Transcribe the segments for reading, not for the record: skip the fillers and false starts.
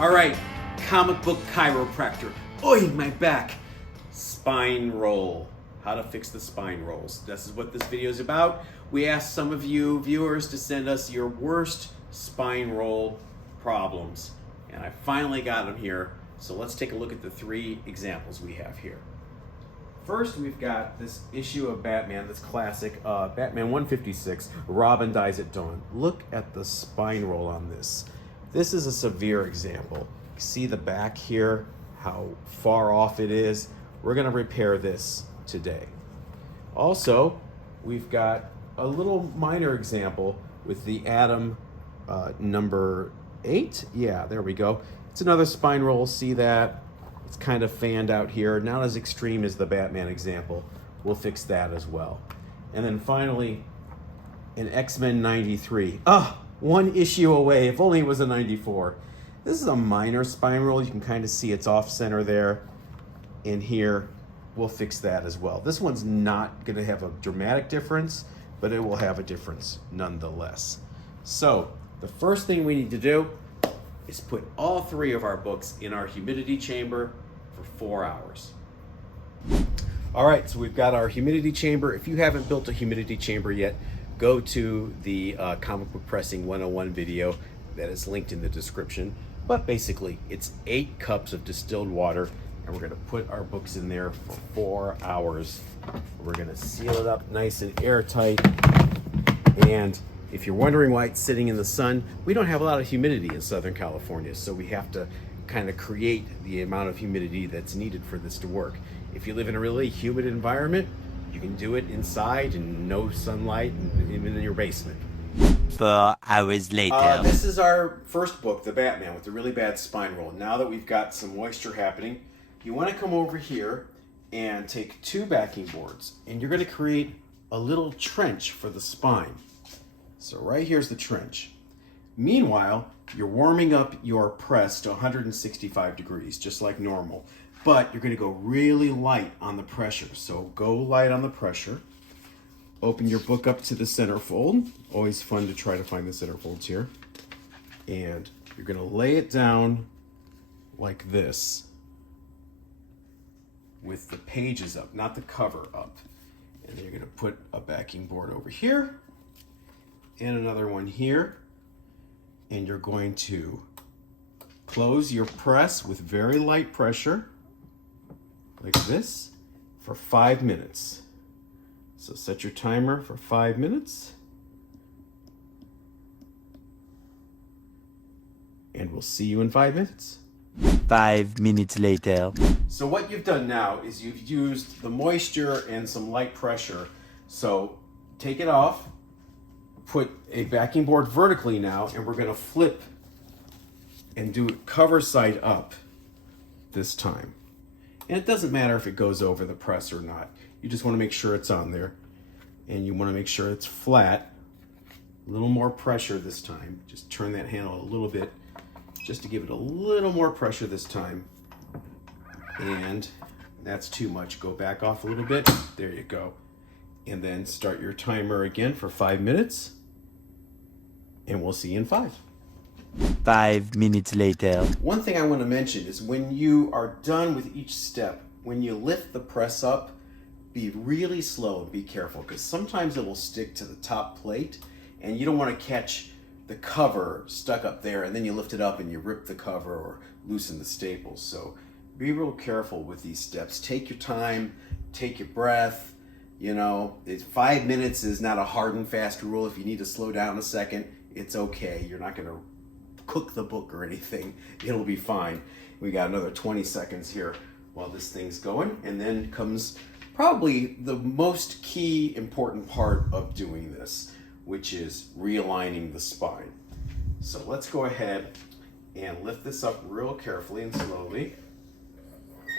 All right, comic book chiropractor. Oi, my back. Spine roll. How to fix the spine rolls. This is what this video is about. We asked some of you viewers to send us your worst spine roll problems. And I finally got them here. So let's take a look at the 3 examples we have here. First, we've got this issue of Batman, this classic, Batman 156, Robin Dies at Dawn. Look at the spine roll on this. This is a severe example. See the back here, how far off it is? We're gonna repair this today. Also, we've got a little minor example with the Atom number 8. Yeah, there we go. It's another spine roll, see that? It's kind of fanned out here, not as extreme as the Batman example. We'll fix that as well. And then finally, an X-Men 93. One issue away, if only it was a 94. This is a minor spine roll. You can kind of see it's off center there. And here, we'll fix that as well. This one's not gonna have a dramatic difference, but it will have a difference nonetheless. So, the first thing we need to do is put all 3 of our books in our humidity chamber for 4 hours. All right, so we've got our humidity chamber. If you haven't built a humidity chamber yet, go to the Comic Book Pressing 101 video that is linked in the description. But basically, it's 8 cups of distilled water, and we're gonna put our books in there for 4 hours. We're gonna seal it up nice and airtight. And if you're wondering why it's sitting in the sun, we don't have a lot of humidity in Southern California, so we have to kind of create the amount of humidity that's needed for this to work. If you live in a really humid environment, you can do it inside and no sunlight, and even in your basement. 4 hours later. This is our first book, The Batman, with the really bad spine roll. Now that we've got some moisture happening, you want to come over here and take 2 backing boards, and you're going to create a little trench for the spine. So right here's the trench. Meanwhile, you're warming up your press to 165 degrees, just like normal. But you're gonna go really light on the pressure. So go light on the pressure. Open your book up to the centerfold. Always fun to try to find the centerfolds here. And you're gonna lay it down like this with the pages up, not the cover up. And then you're gonna put a backing board over here and another one here, and you're going to close your press with very light pressure like this for 5 minutes. So set your timer for 5 minutes, and we'll see you in 5 minutes. 5 minutes later. So what you've done now is you've used the moisture and some light pressure. So take it off, put a backing board vertically now, and we're gonna flip and do cover side up this time. And it doesn't matter if it goes over the press or not. You just wanna make sure it's on there, and you wanna make sure it's flat. A little more pressure this time. Just turn that handle a little bit, just to give it a little more pressure this time. And that's too much. Go back off a little bit. There you go. And then start your timer again for 5 minutes. And we'll see you in 5. 5 minutes later. One thing I want to mention is when you are done with each step, when you lift the press up, be really slow and be careful, because sometimes it will stick to the top plate and you don't want to catch the cover stuck up there, and then you lift it up and you rip the cover or loosen the staples. So be real careful with these steps. Take your time, take your breath. You know, 5 minutes is not a hard and fast rule. If you need to slow down a second, it's okay. You're not gonna cook the book or anything. It'll be fine. We got another 20 seconds here while this thing's going, and then comes probably the most key important part of doing this, which is realigning the spine. So let's go ahead and lift this up real carefully and slowly,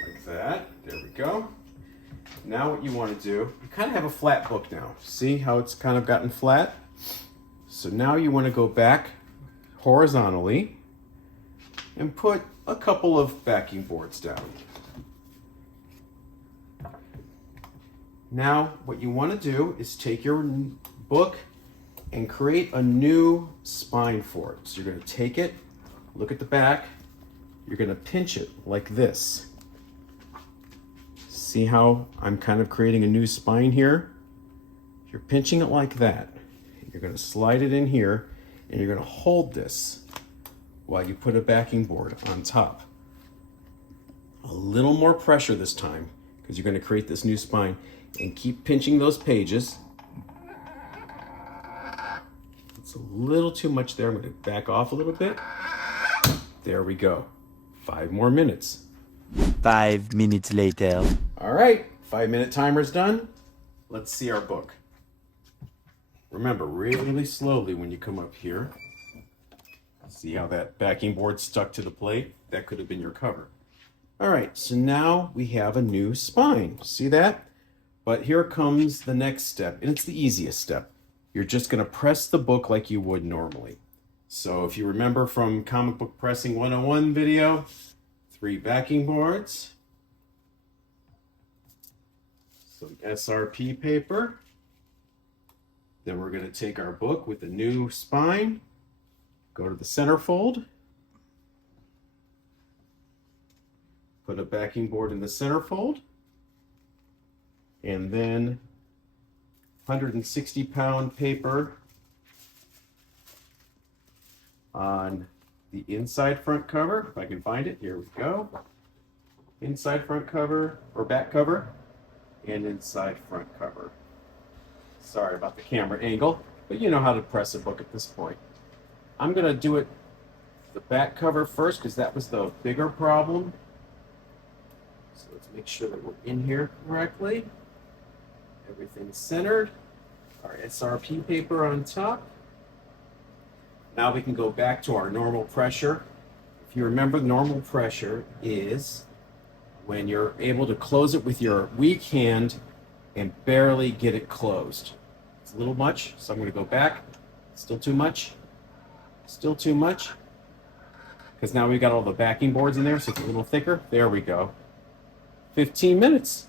like that. There we go. Now what you want to do, you kind of have a flat book now. See how it's kind of gotten flat? So now you want to go back horizontally and put a couple of backing boards down. Now what you want to do is take your book and create a new spine for it. So you're going to take it, look at the back, you're gonna pinch it like this. See how I'm kind of creating a new spine here? You're pinching it like that. You're gonna slide it in here and you're gonna hold this while you put a backing board on top. A little more pressure this time because you're gonna create this new spine, and keep pinching those pages. It's a little too much there. I'm gonna back off a little bit. There we go. 5 more minutes. 5 minutes later. All right, 5-minute timer's done. Let's see our book. Remember, really slowly when you come up here. See how that backing board stuck to the plate? That could have been your cover. All right, so now we have a new spine. See that? But here comes the next step, and it's the easiest step. You're just gonna press the book like you would normally. So if you remember from Comic Book Pressing 101 video, 3 backing boards, some SRP paper, then we're gonna take our book with the new spine, go to the centerfold, put a backing board in the centerfold, and then 160-pound paper on the inside front cover. If I can find it, here we go. Inside front cover, or back cover, and inside front cover. Sorry about the camera angle, but you know how to press a book at this point. I'm gonna do it the back cover first because that was the bigger problem. So let's make sure that we're in here correctly. Everything's centered. Our SRP paper on top. Now we can go back to our normal pressure. If you remember, normal pressure is when you're able to close it with your weak hand and barely get it closed. It's a little much, so I'm going to go back. Still too much. Still too much. Because now we've got all the backing boards in there, so it's a little thicker. There we go. 15 minutes.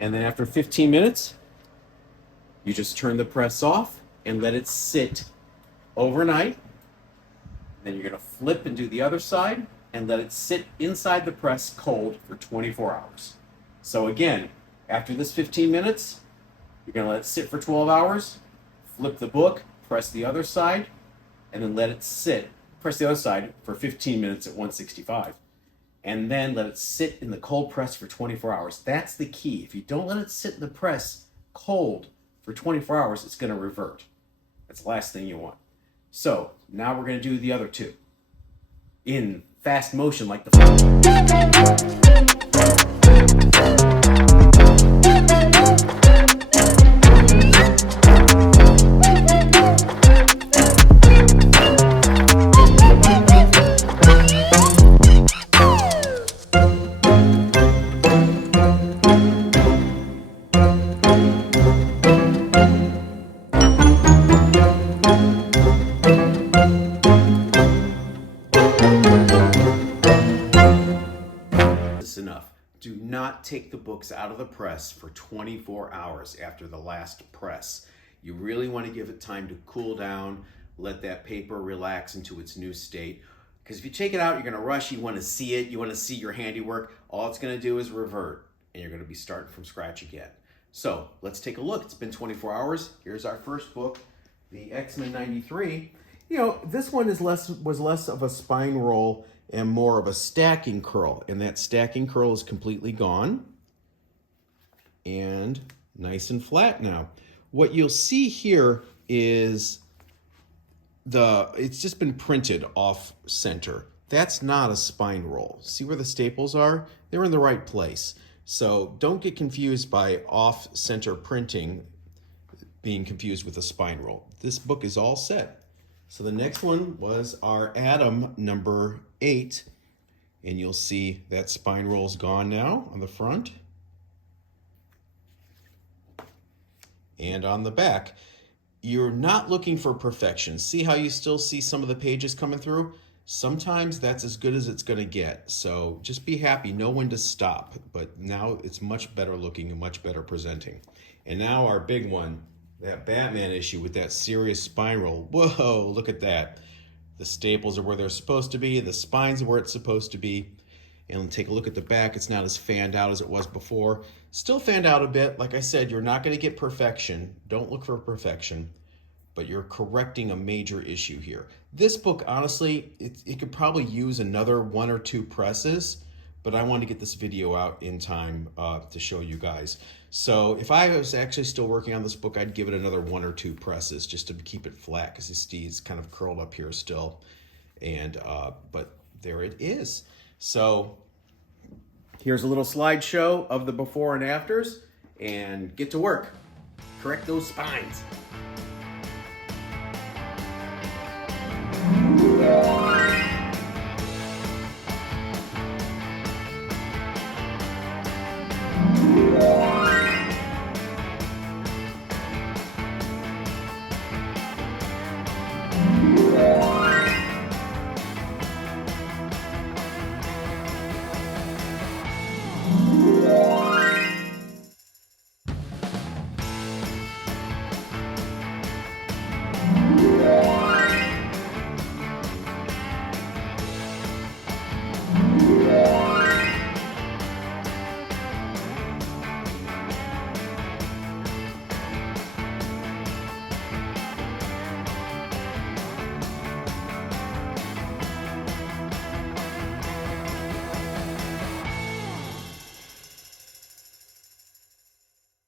And then after 15 minutes, you just turn the press off and let it sit overnight. Then you're going to flip and do the other side and let it sit inside the press cold for 24 hours. So again, after this 15 minutes, you're going to let it sit for 12 hours, flip the book, press the other side, and then let it sit. Press the other side for 15 minutes at 165. And then let it sit in the cold press for 24 hours. That's the key. If you don't let it sit in the press cold for 24 hours, it's going to revert. That's the last thing you want. So now we're going to do the other two in fast motion like the enough. Do not take the books out of the press for 24 hours after the last press. You really want to give it time to cool down, let that paper relax into its new state. Because if you take it out, you're going to rush, you want to see it, you want to see your handiwork. All it's going to do is revert, and you're going to be starting from scratch again. So let's take a look. It's been 24 hours. Here's our first book, the X-Men 93. You know, this one was less of a spine roll and more of a stacking curl, and that stacking curl is completely gone and nice and flat now. What you'll see here is it's just been printed off center. That's not a spine roll. See where the staples are? They're in the right place. So don't get confused by off center printing being confused with a spine roll. This book is all set. So the next one was our Atom number 8, and you'll see that spine roll's gone now on the front and on the back. You're not looking for perfection. See how you still see some of the pages coming through? Sometimes that's as good as it's going to get. So just be happy, know when to stop. But now it's much better looking and much better presenting. And now our big one, that Batman issue with that serious spine roll. Whoa, look at that. The staples are where they're supposed to be. The spine's where it's supposed to be. And take a look at the back. It's not as fanned out as it was before. Still fanned out a bit. Like I said, you're not going to get perfection. Don't look for perfection. But you're correcting a major issue here. This book, honestly, it could probably use another 1 or 2 presses, but I wanted to get this video out in time to show you guys. So if I was actually still working on this book, I'd give it another 1 or 2 presses just to keep it flat, because you see it's kind of curled up here still. And but there it is. So here's a little slideshow of the before and afters, and get to work. Correct those spines.